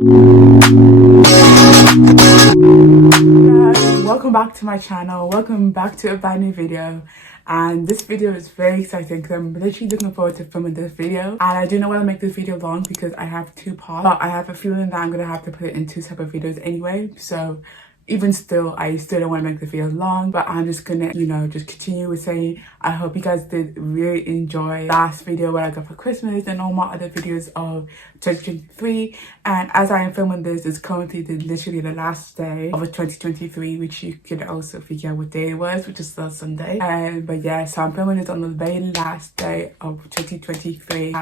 Welcome back to my channel. Welcome back to a brand new video. And this video is very exciting because I'm literally looking forward to filming this video. And I do not want to make this video long because I have two parts, but I have a feeling that I'm gonna have to put it in two separate videos anyway. So even still, I still don't want to make the video long, but I'm just gonna, just continue with saying I hope you guys did really enjoy last video what I got for Christmas and all my other videos of 2023. And as I am filming this, it's currently literally the last day of 2023, which you could also figure out what day it was, which is still Sunday. But yeah, so I'm filming this on the very last day of 2023.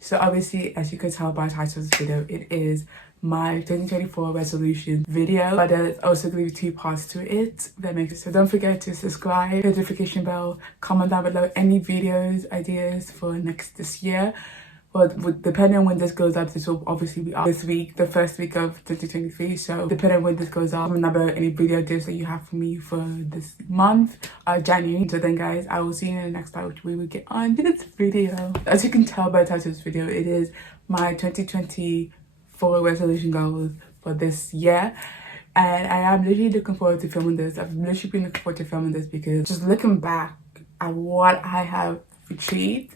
So obviously, as you can tell by the title of this video, it is my 2024 resolution video, but there's also going to be two parts to it, if that makes sense. So don't forget to subscribe, hit the notification bell, comment down below any videos, ideas for this year. But depending on when this goes up, this will obviously be up this week, the first week of 2023. So depending on when this goes up, remember any video ideas that you have for me for this month, January. So then guys, I will see you in the next part, which we will get on to this video. As you can tell by the title of this video, it is my 2024 resolution goals for this year. And I am literally looking forward to filming this. I've literally been looking forward to filming this because just looking back at what I have achieved,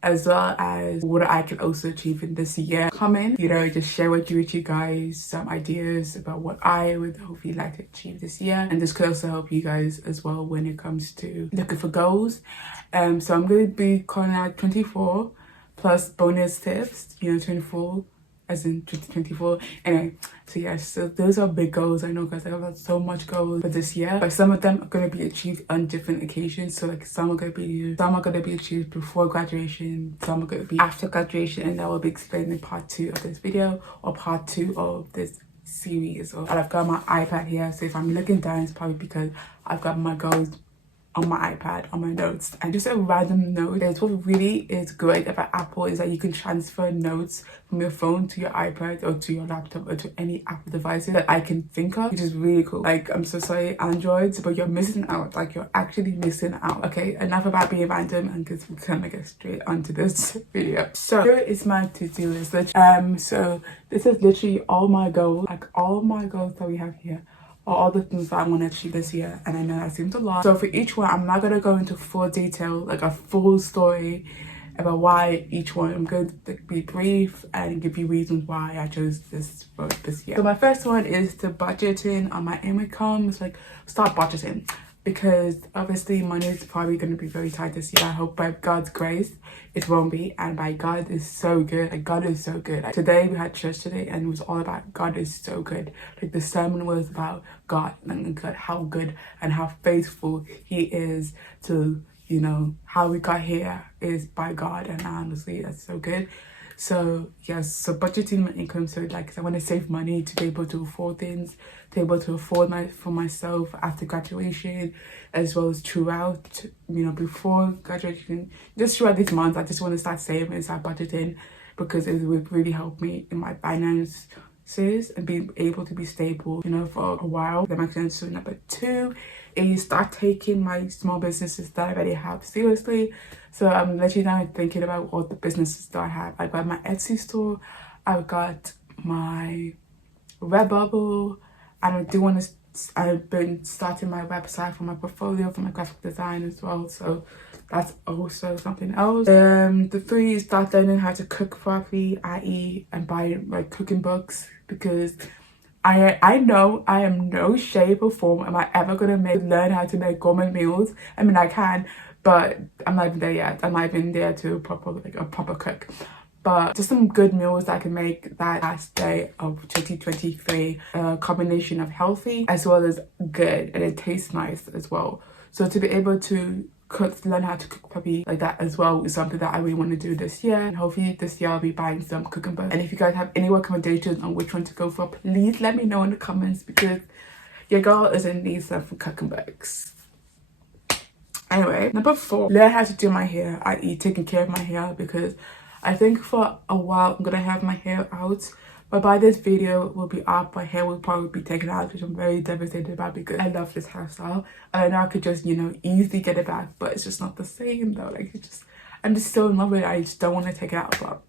as well as what I can also achieve in this year coming, just share with you guys some ideas about what I would hopefully like to achieve this year. And this could also help you guys as well when it comes to looking for goals. So I'm going to be calling out 24 plus bonus tips, 24 as in 2024. Anyway, so yeah, so those are big goals. I know guys, I have so much goals for this year, but some of them are going to be achieved on different occasions. So like some are going to be achieved before graduation, some are going to be after graduation, and that will be explained in part 2 of this video, or part 2 of this series. And I've got my iPad here, so if I'm looking down, it's probably because I've got my goals on my iPad, on my notes. And just a random note, is what really is great about Apple is that you can transfer notes from your phone to your iPad or to your laptop or to any Apple devices that I can think of, which is really cool. Like, I'm so sorry Androids, but you're missing out. Like, you're actually missing out. Okay, enough about being random, and we're gonna get straight onto this video. So here is my to-do list. So this is literally all my goals, like all my goals that we have here, all the things that I want to achieve this year. And I know that seems a lot, so for each one I'm not going to go into full detail, like a full story about why each one. I'm going to be brief and give you reasons why I chose this for this year. So my first one is to budgeting on my income. It's like start budgeting, because obviously money is probably going to be very tight this year. I hope by God's grace it won't be, and by God is so good. Like, God is so good. Like, today we had church today and it was all about God is so good. Like, the sermon was about God and God, how good and how faithful he is to, how we got here is by God, and honestly that's so good. So yes, so budgeting my income, so like I want to save money to be able to afford things, to be able to afford for myself after graduation, as well as throughout, before graduation, just throughout this month. I just want to start saving and start budgeting, because it would really help me in my finances and be able to be stable, for a while. That makes sense. So number 2 is start taking my small businesses that I already have seriously. So I'm literally now thinking about all the businesses that I have. I've got my Etsy store, I've got my Redbubble, and I do want to, I've been starting my website for my portfolio, for my graphic design as well. So that's also something else. The 3 is start learning how to cook properly, i.e. and buy like cooking books, because I know I am no shape or form am I ever gonna learn how to make gourmet meals. I mean, I can, but I'm not even there yet. I'm not even there to a proper cook. But just some good meals that I can make that last day of 2023. A combination of healthy as well as good, and it tastes nice as well. So to be able to learn how to cook properly like that as well is something that I really want to do this year. And hopefully this year I'll be buying some cooking books. And if you guys have any recommendations on which one to go for, please let me know in the comments, because your girl is in need of cooking books. Anyway, number 4, learn how to do my hair, i.e. taking care of my hair, because I think for a while I'm gonna have my hair out, but by this video will be up, my hair will probably be taken out, which I'm very devastated about, because I love this hairstyle and I know I could just easily get it back, but it's just not the same though. Like, I'm just so in love with it. I just don't want to take it out, but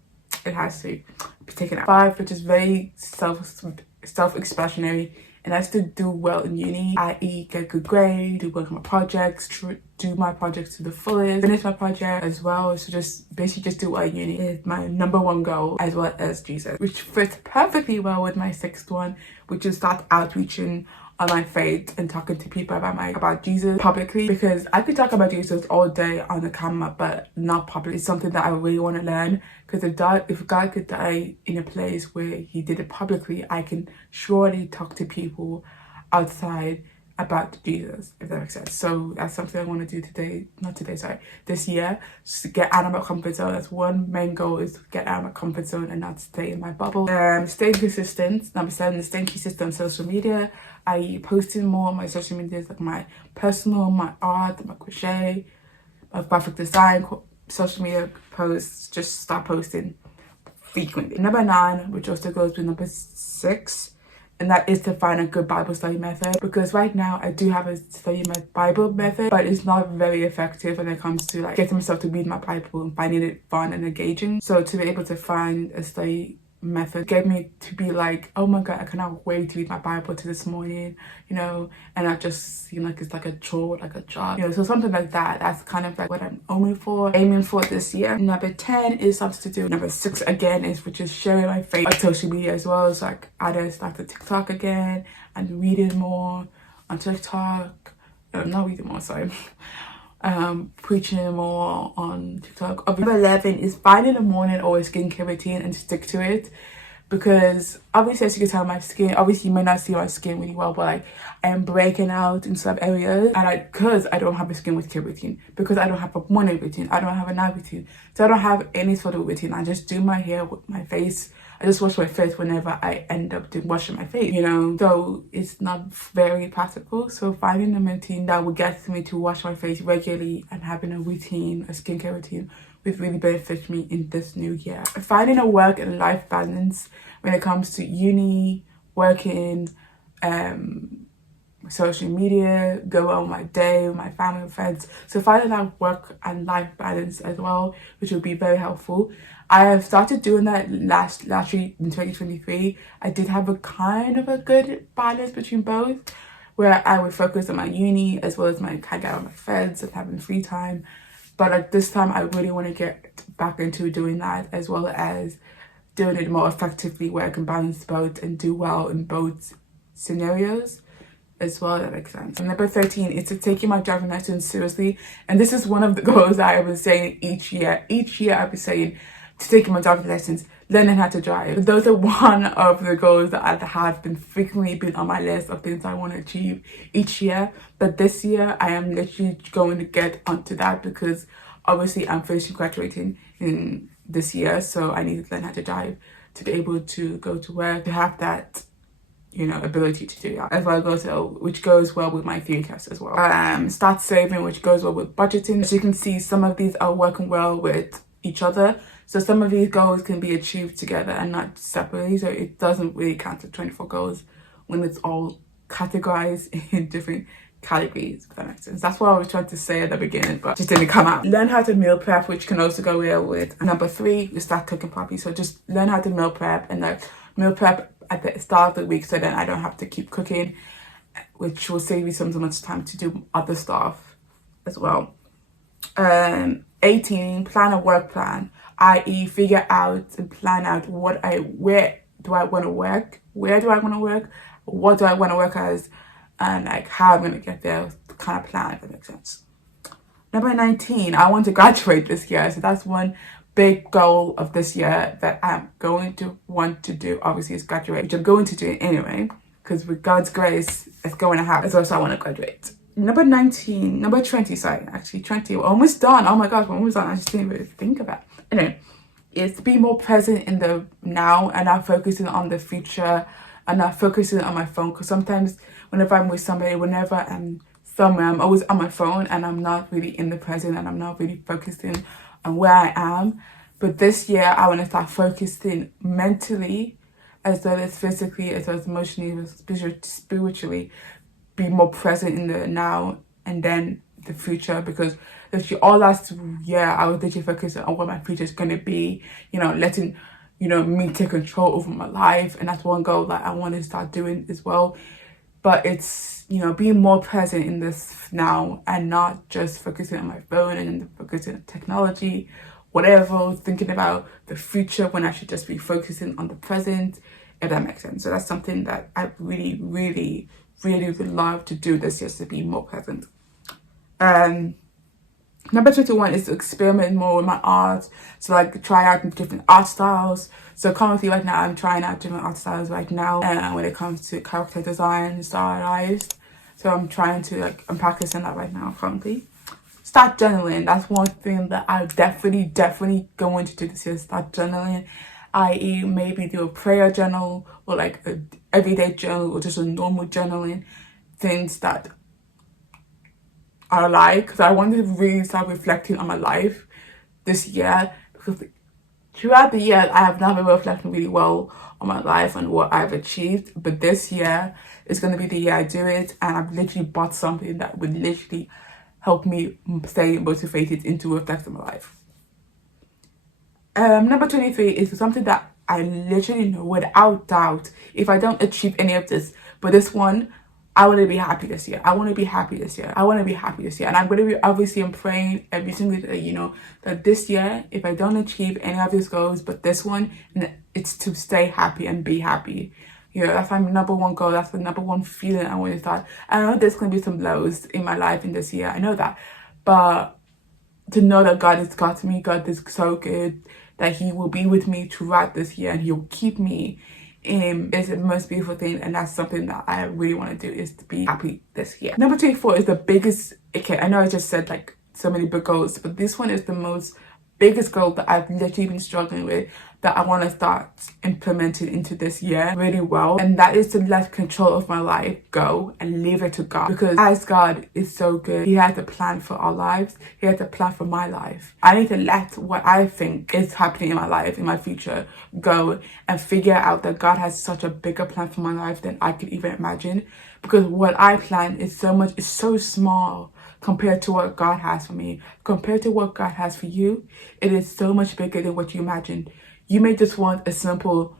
it has to be taken out. 5, which is very self-explanatory, and that's to do well in uni, i.e. get good grade, do well on my projects, do my projects to the fullest, finish my project as well. So just basically just do well in uni is my #1 goal, as well as Jesus, which fits perfectly well with my 6th one, which is start outreaching on my faith and talking to people about Jesus publicly, because I could talk about Jesus all day on the camera but not publicly. It's something that I really want to learn, because if God could die in a place where he did it publicly, I can surely talk to people outside about Jesus, if that makes sense. So that's something I want to do this year, just to get out of my comfort zone. That's one main goal, is to get out of my comfort zone and not stay in my bubble. Staying consistent. #7 is staying consistent on social media, i.e. posting more on my social medias, like my personal, my art, my crochet, my graphic design, social media posts. Just start posting frequently. #9, which also goes with #6, and that is to find a good Bible study method, because right now I do have a Bible method, but it's not very effective when it comes to like getting myself to read my Bible and finding it fun and engaging. So to be able to find a study method gave me to be like, oh my god, I cannot wait to read my Bible to this morning, you know, and I just seem like it's like a chore, like a job, you know. So something like that, that's kind of like what I'm aiming for this year. #10 is something to do. #6 again is, which is sharing my faith on social media as well. So like I just started TikTok again and reading more on TikTok. Not reading more, sorry. Preaching more on TikTok. #11 is finding a morning or a skincare routine and stick to it, because obviously, as you can tell, my skin, obviously you may not see my skin really well, but like I am breaking out in some areas, and because I don't have a skincare routine, because I don't have a morning routine, I don't have a night routine, so I don't have any sort of routine. I just do my hair with my face. I just wash my face whenever I end up washing my face, you know, so it's not very practical. So finding a routine that will get me to wash my face regularly and having a routine, a skincare routine, will really benefit me in this new year. Finding a work and life balance when it comes to uni, working, social media, go on my day with my family and friends. So finding that work and life balance as well, which will be very helpful. I have started doing that last year in 2023. I did have a kind of a good balance between both, where I would focus on my uni as well as my hang out with my friends and having free time. But like this time, I really want to get back into doing that, as well as doing it more effectively, where I can balance both and do well in both scenarios as well. That makes sense. #13 is to taking my driving license seriously, and this is one of the goals that I was saying each year. I've been saying to taking my driving license, learning how to drive. Those are one of the goals that I have frequently been on my list of things I want to achieve each year. But this year, I am literally going to get onto that, because obviously I'm finishing graduating in this year, so I need to learn how to drive to be able to go to work, to have that, you know, ability to do that, as well as which goes well with my theory tests as well. Start saving, which goes well with budgeting. As you can see, some of these are working well with each other. So some of these goals can be achieved together and not separately. So it doesn't really count as 24 goals when it's all categorized in different categories, if that makes sense. That's what I was trying to say at the beginning, but just didn't come out. Learn how to meal prep, which can also go well with #3, you start cooking properly. So just learn how to meal prep, and like meal prep at the start of the week, so then I don't have to keep cooking, which will save me so much time to do other stuff as well. 18, plan a work plan, i.e. figure out and plan out where do I want to work, what do I want to work as, and like how I'm going to get there, kind of plan, if that makes sense. #19, I want to graduate this year, so that's one big goal of this year that I'm going to want to do, obviously, is graduate, which I'm going to do it anyway, because with God's grace, it's going to happen. So I want to graduate. Number 20, sorry, actually 20, we're almost done. Oh my gosh, we're almost done. I just didn't really think about it. Anyway, is to be more present in the now and not focusing on the future and not focusing on my phone. Because sometimes whenever I'm with somebody, whenever I'm somewhere, I'm always on my phone and I'm not really in the present and I'm not really focusing on where I am. But this year, I want to start focusing mentally, as well as physically, as well as emotionally, as well as spiritually, be more present in the now and then the future, because literally all last year I was literally focusing on what my future is going to be, letting me take control over my life. And that's one goal that I want to start doing as well. But it's, being more present in this now and not just focusing on my phone and focusing on technology, whatever, thinking about the future when I should just be focusing on the present, if that makes sense. So that's something that I really, really, really would love to do this year, to be more present. Number 21 is to experiment more with my art. So like try out different art styles. So currently right now I'm trying out different art styles right now when it comes to character design, stylized. So I'm trying to I'm practicing that right now currently. Start journaling. That's one thing that I definitely going to do this year. Start journaling, i.e. maybe do a prayer journal or like a everyday journal or just a normal journaling. Things that I like, because I want to really start reflecting on my life this year, because throughout the year I have not been reflecting really well on my life and what I've achieved, but this year is going to be the year I do it, and I've literally bought something that would literally help me stay motivated into reflect on my life. Number 23 is something that I literally know without doubt, if I don't achieve any of this, but this one, I want to be happy this year. I want to be happy this year. I want to be happy this year. And I'm going to be, obviously, I'm praying every single day, that this year, if I don't achieve any of these goals, but this one, it's to stay happy and be happy. That's my number one goal. That's the number one feeling I want to start. I know there's going to be some lows in my life in this year. I know that. But to know that God has got me, God is so good, that He will be with me throughout this year and He'll keep me is the most beautiful thing, and that's something that I really want to do, is to be happy this year. Number 24 is the biggest, okay, I know I just said like so many big goals, but this one is the biggest goal that I've literally been struggling with, that I want to start implementing into this year really well, and that is to let control of my life go and leave it to God. Because as God is so good, He has a plan for our lives. He has a plan for my life. I need to let what I think is happening in my life, in my future, go and figure out that God has such a bigger plan for my life than I could even imagine. Because what I plan is so small compared to what God has for me, compared to what God has for you. It is so much bigger than what you imagined. You may just want a simple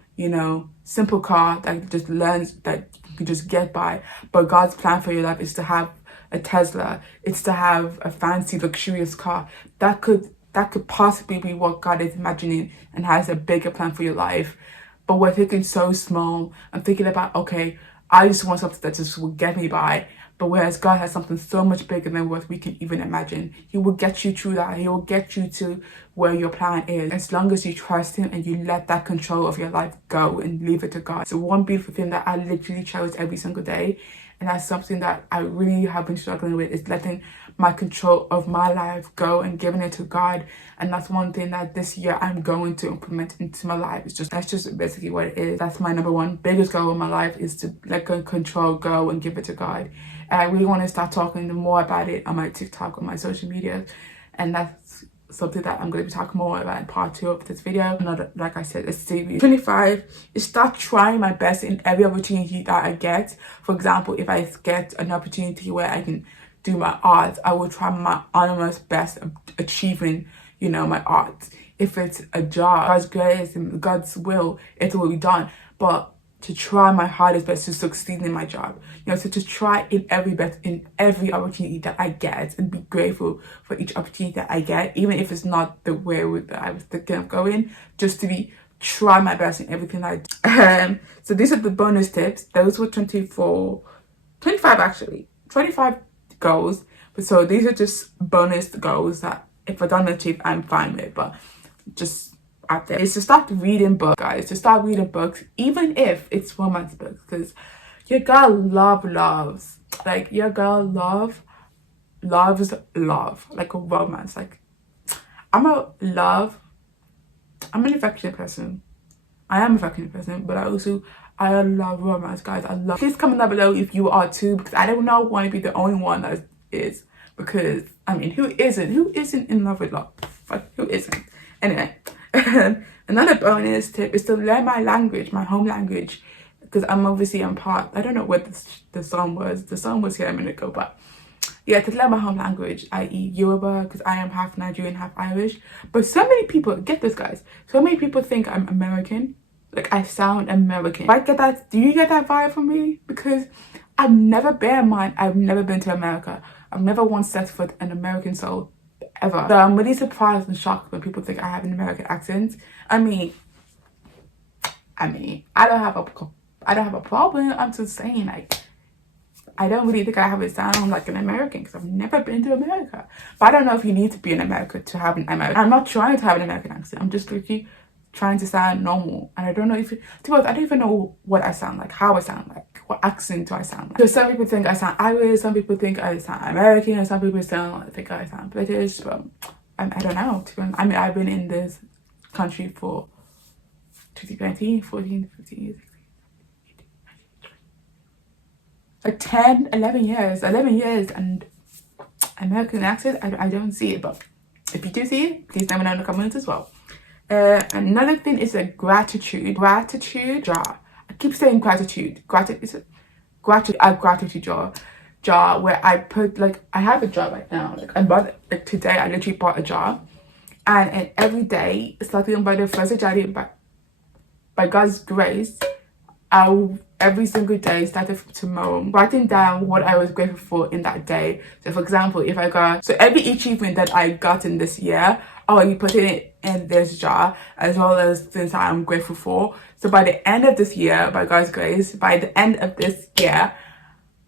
car that just learns, that you can just get by. But God's plan for your life is to have a Tesla. It's to have a fancy, luxurious car. That could possibly be what God is imagining and has a bigger plan for your life. But we're thinking so small and thinking about, okay, I just want something that just will get me by. But whereas God has something so much bigger than what we can even imagine. He will get you through that. He will get you to where your plan is, as long as you trust Him and you let that control of your life go and leave it to God. So one beautiful thing that I literally chose every single day, and that's something that I really have been struggling with, is letting my control of my life go and giving it to God. And that's one thing that this year I'm going to implement into my life. That's just basically what it is. That's my number one biggest goal in my life, is to let control go and give it to God. And I really want to start talking more about it on my TikTok, on my social media, and that's something that I'm going to be talking more about in part 2 of this video. Another, like I said, a series. 25 is start trying my best in every opportunity that I get. For example, if I get an opportunity where I can do my art, I will try my utmost best of achieving, my art. If it's a job, God's grace and God's will, it will be done. But to try my hardest best to succeed in my job, so to try in every opportunity that I get, and be grateful for each opportunity that I get, even if it's not the way that I was thinking of going, just to try my best in everything I do. So these are the bonus tips. Those were 25 actually, 25 goals. But so these are just bonus goals that if I don't achieve, I'm fine with, but just out there is to start reading books, guys. To start reading books, even if it's romance books, because your girl loves, like your girl loves love, like a romance. Like I'm an affectionate person. I am an affectionate person, but I love romance, guys. Please comment down below if you are too, because I don't want to be the only one that is. Because I mean, who isn't in love with love? Like, who isn't? Anyway. Another bonus tip is to learn my language, my home language, because I'm part, I don't know what the song was. The song was here a minute ago, but yeah, to learn my home language, i.e. Yoruba, because I am half Nigerian, half Irish. But so many people, get this guys, so many people think I'm American. Like, I sound American. I get that, do you get that vibe from me? Because I've never, bear in mind, I've never been to America. I've never once set foot in American soul, ever. So I'm really surprised and shocked when people think I have an American accent. I mean, I don't have a problem. I'm just saying, like, I don't really think I have a sound like an American because I've never been to America. But I don't know if you need to be in America to have an American. I'm not trying to have an American accent. I'm just literally trying to sound normal. And I don't know if, to be honest, I don't even know what I sound like, how I sound like, what accent do I sound like. So some people think I sound Irish, some people think I sound American, and some people think I sound British. But I don't know. To be honest, I mean, I've been in this country for 2019, 14, 15 years. Like 10, 11 years, and American accent, I don't see it. But if you do see it, please let me know in the comments as well. Another thing is a gratitude jar. I keep saying gratitude jar where I put, like, I have a jar right now. Like, I bought it, like, today I literally bought a jar, and every day, starting by the 1st of January, by God's grace, I'll every single day, starting from tomorrow, writing down what I was grateful for in that day. So for example, if I got, so every achievement that I got in this year, I'll be putting it in this jar, as well as things that I'm grateful for. So by the end of this year, by God's grace, by the end of this year,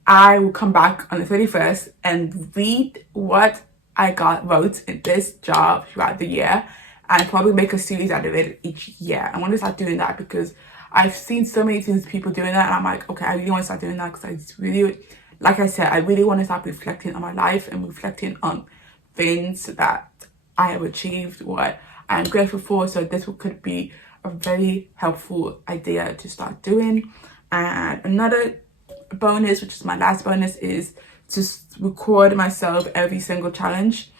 I will come back on the 31st and read what I wrote in this jar throughout the year, and probably make a series out of it each year. I want to start doing that because I've seen so many things, people doing that, and I'm like, okay, I really want to start doing that because I really, like I said, I really want to start reflecting on my life and reflecting on things that I have achieved, what I'm grateful for. So this could be a very helpful idea to start doing. And another bonus, which is my last bonus, is to record myself every single challenge,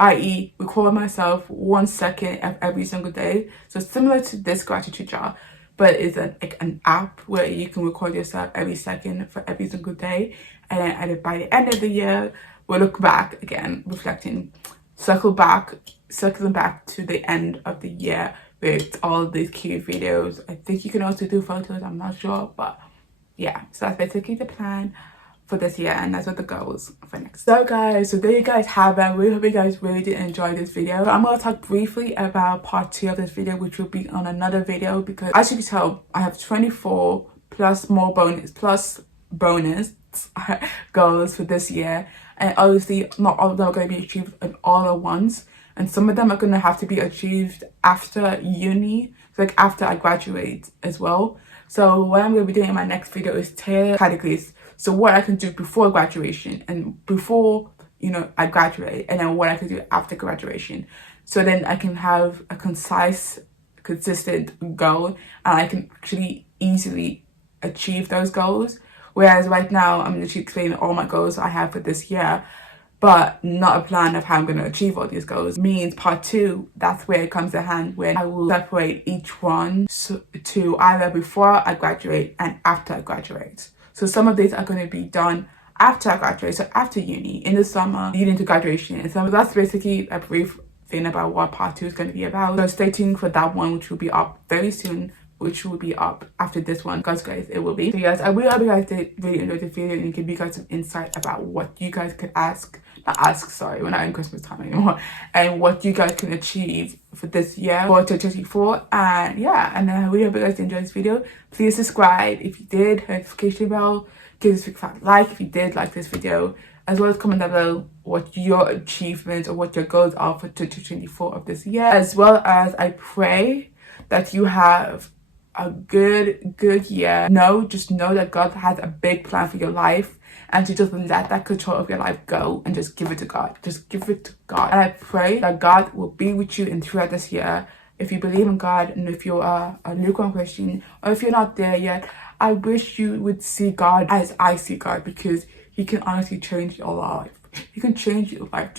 i.e. record myself 1 second of every single day. So similar to this gratitude jar, but it's an app where you can record yourself every second for every single day. And by the end of the year, we'll look back again, reflecting, circling back to the end of the year with all these cute videos. I think you can also do photos, I'm not sure, but yeah. So that's basically the plan for this year, and that's what the goals for next. So guys, so there you guys have it. I really hope you guys really did enjoy this video. So I'm going to talk briefly about part 2 of this video, which will be on another video, because as you can tell, I have 24 plus bonus goals for this year, and obviously not all of them are going to be achieved all at once, and some of them are going to have to be achieved after uni, so like after I graduate as well. So what I'm going to be doing in my next video is tailored categories. So what I can do before graduation and before, you know, I graduate, and then what I can do after graduation. So then I can have a concise, consistent goal, and I can actually easily achieve those goals. Whereas right now, I'm literally explaining all my goals I have for this year, but not a plan of how I'm going to achieve all these goals. Means part 2, that's where it comes to hand, when I will separate each one to either before I graduate and after I graduate. So some of these are going to be done after I graduate, so after uni, in the summer, leading to graduation. And so that's basically a brief thing about what part 2 is going to be about. So stay tuned for that one, which will be up very soon, which will be up after this one. God's grace, it will be. So yes, I really hope you guys did really enjoy this video and give you guys some insight about what you guys could sorry, we're not in Christmas time anymore, and what you guys can achieve for this year, for 2024. And yeah, and I really hope you guys enjoyed this video. Please subscribe if you did, hit notification bell, give this video a like if you did like this video, as well as comment down below what your achievements or what your goals are for 2024 of this year. As well as I pray that you have a good year. Just know that God has a big plan for your life, and to just let that control of your life go and just give it to God. Just give it to God. And I pray that God will be with you in throughout this year. If you believe in God, and if you are a lukewarm Christian, or if you're not there yet, I wish you would see God as I see God, because He can honestly change your life. He can change your life.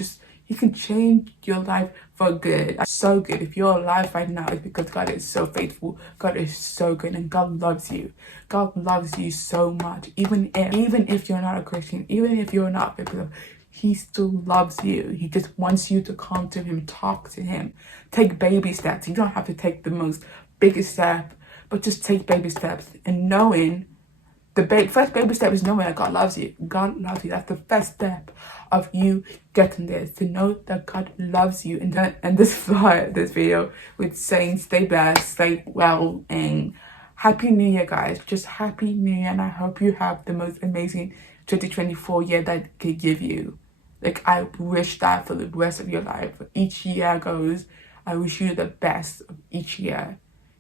He can change your life for good. That's so good. If you're alive right now, it's because God is so faithful. God is so good, and God loves you. God loves you so much. Even if you're not a Christian, even if you're not faithful, He still loves you. He just wants you to come to him, talk to him, take baby steps. You don't have to take the most biggest step, but just take baby steps, and knowing first baby step is knowing that God loves you. God loves you. That's the first step of you getting there, to know that God loves you. And this video with saying stay blessed, stay well, and Happy New Year, guys. Just Happy New Year, and I hope you have the most amazing 2024 year that could give you. Like, I wish that for the rest of your life. Each year goes, I wish you the best of each year,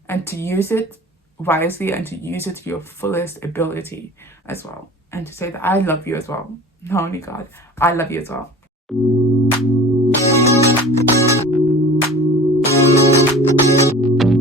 and to use it wisely, and to use it to your fullest ability as well, and to say that I love you as well. Not only God, I love you as well.